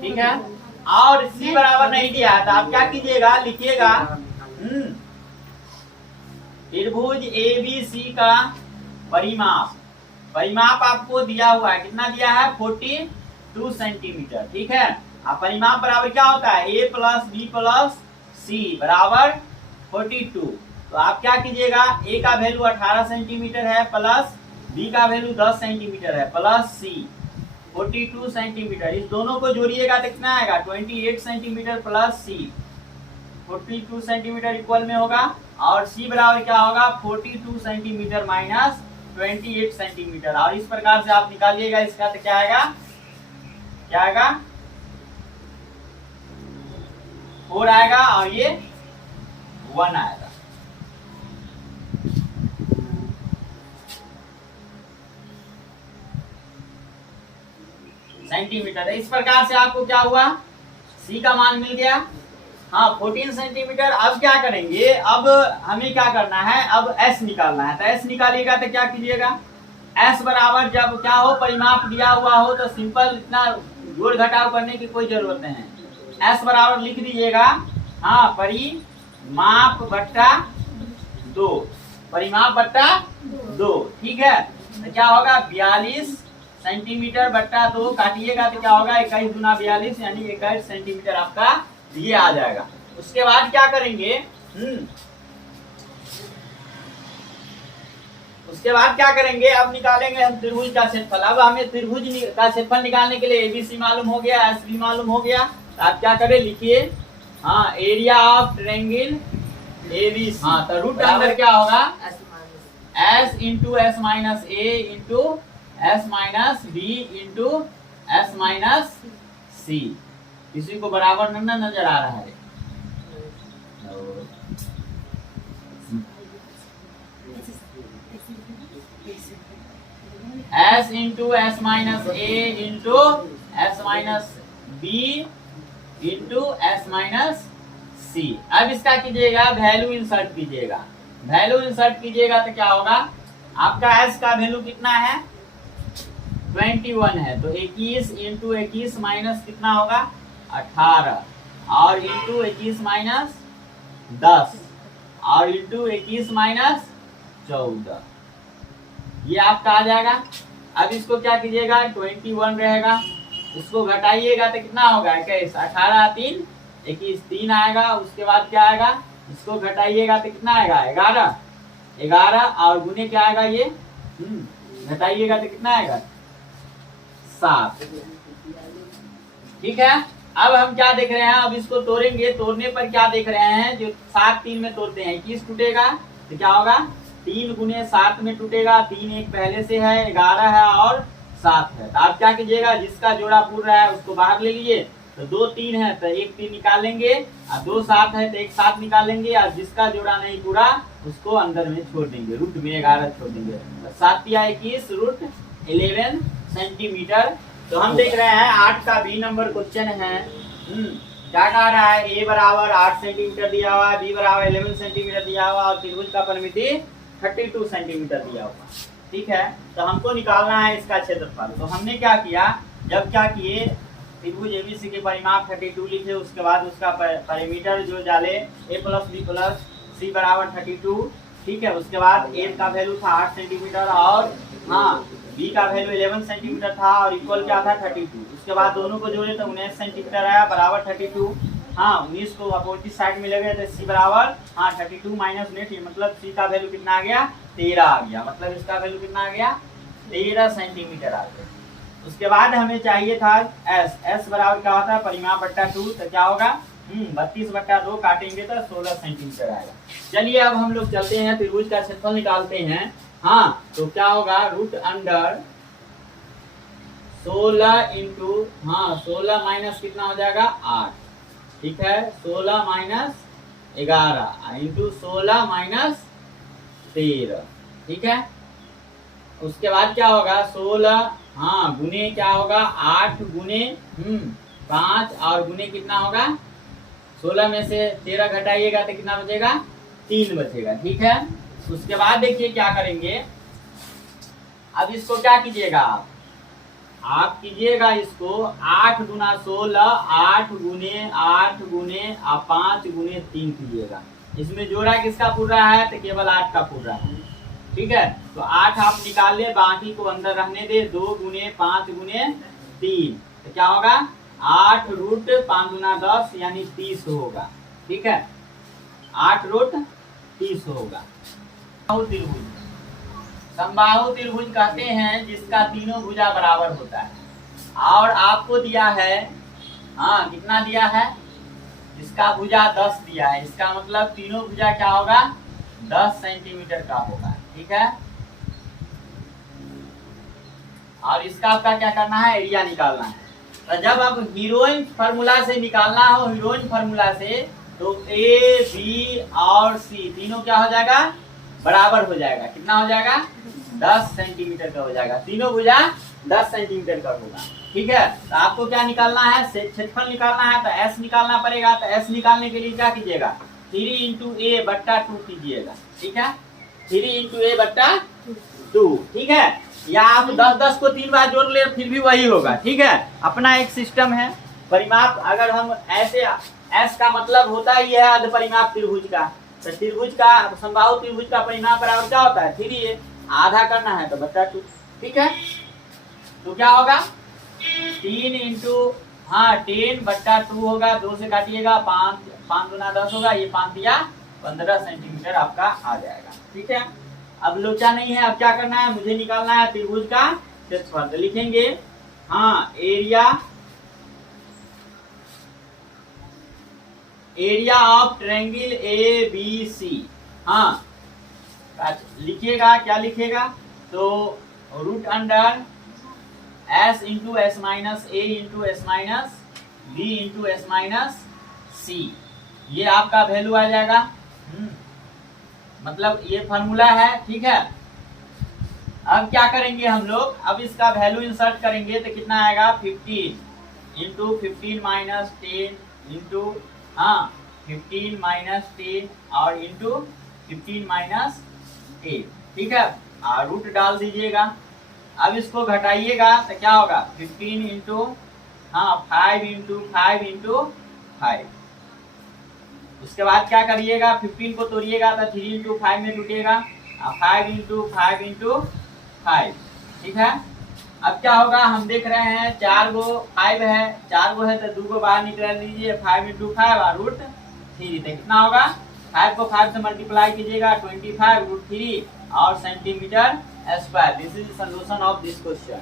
ठीक है। और सी बराबर नहीं दिया है तो आप क्या कीजिएगा, लिखिएगा त्रिभुज ABC का परिमाप, परिमाप आपको दिया हुआ है, कितना दिया है 42 सेंटीमीटर। ठीक है। अब परिमाप बराबर क्या होता है, A plus B plus C बराबर 42। तो आप क्या कीजिएगा, A का वैल्यू 18 सेंटीमीटर है प्लस B का वैल्यू 10 सेंटीमीटर है प्लस C 42 सेंटीमीटर, इस दोनों को जोड़िएगा तो कितना आएगा 28 centimetre plus C 42 centimetre equal में होगा। और C बराबर क्या होगा 42 सेंटीमीटर माइनस 28 सेंटीमीटर। और इस प्रकार से आप निकालिएगा इसका तो क्या आएगा, क्या आएगा 4 आएगा और ये 1 आएगा। सेंटीमीटर। इस प्रकार से आपको क्या हुआ, C का मान मिल गया। हाँ 14 सेंटीमीटर। अब क्या करेंगे, अब हमें क्या करना है, अब S निकालना है। तो S निकालिएगा तो क्या कीजिएगा, S बराबर जब क्या हो परिमाप दिया हुआ हो तो सिंपल इतना जोड़ घटाव करने की कोई जरूरत नहीं है। S बराबर लिख दीजिएगा, हाँ परिमाप बट्टा 2, परिमाप बट्टा 2। ठीक है। तो क्या होगा 42 सेंटीमीटर बट्टा 2 काटिएगा तो क्या होगा 21 गुना 42 यानी 21 सेंटीमीटर आपका ये आ जाएगा। उसके बाद क्या करेंगे, उसके बाद क्या करेंगे, अब निकालेंगे हम त्रिभुज का क्षेत्रफल। अब हमें त्रिभुज का क्षेत्रफल निकालने के लिए ABC मालूम हो गया, SB मालूम हो गया। तो आप क्या करें, लिखिए हाँ एरिया ऑफ ट्रायंगल ABC। हाँ तो रूट अंदर क्या होगा S into S minus A into S minus B into S minus C। किसी को बराबर नजर आ रहा है, S into S minus A into S minus B into S minus C। अब इसका कीजिएगा वैल्यू इंसर्ट कीजिएगा, वैल्यू इंसर्ट कीजिएगा तो क्या होगा, आपका S का वैल्यू कितना है 21 है। तो 21 इंटू 21 माइनस कितना होगा 18 और इंटू 21 माइनस 10 और इंटू 21 माइनस 14, ये आपका आ जाएगा। अब इसको क्या कीजिएगा 21 रहेगा, इसको घटाइएगा तो कितना होगा 21, 18 3 21 3 आएगा। उसके बाद क्या आएगा, इसको घटाइएगा तो कितना आएगा 11 11 और गुने क्या आएगा ये घटाइएगा तो कितना आएगा 7। ठीक है। अब हम क्या देख रहे हैं, अब इसको तोड़ेंगे, तोड़ने पर क्या देख रहे हैं, जो 7 3 में तोड़ते हैं 21 टूटेगा तो क्या होगा 3 गुने 7 में टूटेगा, 3 एक पहले से है 11 है और 7 है। तो आप क्या कीजिएगा, जिसका जोड़ा पूर रहा है उसको बाहर ले लीजिए। तो 2 3 है तो 1 3 निकाल लेंगे और 2 7 है तो 1 7 निकाल लेंगे और जिसका जोड़ा नहीं पूरा उसको अंदर में छोड़ देंगे, रूट में 11 छोड़ देंगे। 7 या 21 रूट 11 सेंटीमीटर। तो हम देख रहे हैं 8 का B नंबर क्वेश्चन है। क्या कह रहा है, A बराबर 8 सेंटीमीटर दिया हुआ है, B बराबर 11 सेंटीमीटर दिया हुआ और त्रिभुज का परिमिति 32 सेंटीमीटर दिया हुआ। ठीक है। तो हमको निकालना है इसका क्षेत्रफल। तो हमने क्या किया, जब क्या किए त्रिभुज ABC के परिमाप 32 लिखे, उसके बाद उसका परिमीटर जो डाले A plus B plus C बराबर 32। ठीक है। उसके बाद A का वैल्यू था 8 सेंटीमीटर और हाँ B का वैल्यू 11 सेंटीमीटर था और इक्वल क्या था 32। उसके बाद दोनों को जोड़े तो 19 सेंटीमीटर आया बराबर 32। हाँ 19 को अपोजिट साइड में लगे तो C बराबर 32 माइनस 19 मतलब C का वैल्यू कितना आ गया 13 आ गया, मतलब इसका वैल्यू कितना आ गया 13 सेंटीमीटर आ गया। उसके बाद हमें चाहिए था S बराबर क्या होता है परिमाप बट्टा 2। तो क्या होगा 32 बट्टा 2 काटेंगे तो 16 सेंटीमीटर आएगा। चलिए अब हम लोग चलते हैं त्रिभुज का क्षेत्रफल निकालते हैं। हाँ तो क्या होगा रूट अंडर 16 इंटू 16 माइनस कितना हो जाएगा 8। ठीक है। 16 माइनस 11 इंटू 16 माइनस 13। ठीक है। उसके बाद क्या होगा 16 गुने क्या होगा 8 गुने 5 और गुने कितना होगा 16 में से 13 घटाइएगा तो कितना बचेगा 3 बचेगा। ठीक है। उसके बाद देखिए क्या करेंगे, अब इसको क्या कीजिएगा आप आप कीजिएगा इसको 8 गुना 16, 8 गुने 8 गुने 5 गुने 3 कीजिएगा। इसमें जोड़ा किसका पूर रहा है, तो केवल 8 का पूर रहा है। ठीक है, तो 8 आप निकाल ले, बाकी को अंदर रहने दे। 2 गुने 5 गुने 3, तो क्या होगा 8 रूट 5 गुना 10 यानी 30 होगा। ठीक है, 8 रूट 30 होगा। त्रिभुज, समबाहु त्रिभुज कहते हैं जिसका तीनों भुजा बराबर होता है। और आपको दिया है, हाँ कितना दिया है, इसका भुजा 10 दिया है। इसका मतलब तीनों भुजा क्या होगा, 10 सेंटीमीटर का होगा। ठीक है, और इसका आपका क्या करना है, एरिया निकालना है। तो जब अब हीरोइन फार्मूला से निकालना हो, हीरोइन फार्मूला से, तो ए बी और सी तीनों क्या हो जाएगा, बराबर हो जाएगा। कितना हो जाएगा, 10 सेंटीमीटर का हो जाएगा। तीनों भुजा 10 सेंटीमीटर का होगा। ठीक है, तो आपको क्या निकालना है, क्षेत्रफल निकालना है, तो एस निकालना पड़ेगा। तो एस निकालने के लिए क्या कीजिएगा, 3 इंटू ए बट्टा 2 कीजिएगा। ठीक है, 3 इंटू ए बट्टा 2। ठीक है, या आप 10-10 को 3 बार जोड़ ले फिर भी वही होगा। ठीक है, अपना एक सिस्टम है परिमाप। अगर हम ऐसे, एस का मतलब होता ही है अर्ध परिमाप त्रिभुज का। तो त्रिभुज का, समबाहु त्रिभुज का परिमाप बराबर क्या होता है, 3a। आधा करना है तो बट्टा 2। ठीक है, तो क्या होगा 3 इंटू 10 बट्टा 2 होगा। 2 से काटिएगा, 5 गुना 10 होगा। ये 5 या 15 सेंटीमीटर आपका आ जाएगा। ठीक है, अब लोचा नहीं है। अब क्या करना है, मुझे निकालना है त्रिभुज का क्षेत्रफल। तो लिखेंगे area of triangle A B C. हाँ लिखिएगा, क्या लिखिएगा, तो root under S into S minus A into S minus B into S minus C. ये आपका वैल्यू आ जाएगा। मतलब ये फॉर्मूला है। ठीक है, अब क्या करेंगे हम लोग, अब इसका वैल्यू इंसर्ट करेंगे तो कितना आएगा, 15 इंटू 15 माइनस 10 इंटू 15 माइनस 10 और इंटू 15 माइनस 8। ठीक है, और रूट डाल दीजिएगा। अब इसको घटाइएगा तो क्या होगा, 15 इंटू 5 इंटू 5 इंटू 5। उसके बाद क्या करिएगा, 15 को तोड़िएगा तो 3 इंटू 5 में टूटेगा, 5 इंटू 5 इंटू 5। ठीक है, अब क्या होगा, हम देख रहे हैं 4 गो 5 है, 4 गो है तो 2 गो बाहर निकाल दीजिए। 5 इंटू 5 और रूट 3। कितना होगा, 5 को 5 से मल्टीप्लाई कीजिएगा, 25 रूट 3 और centimetre square. This is solution of this question.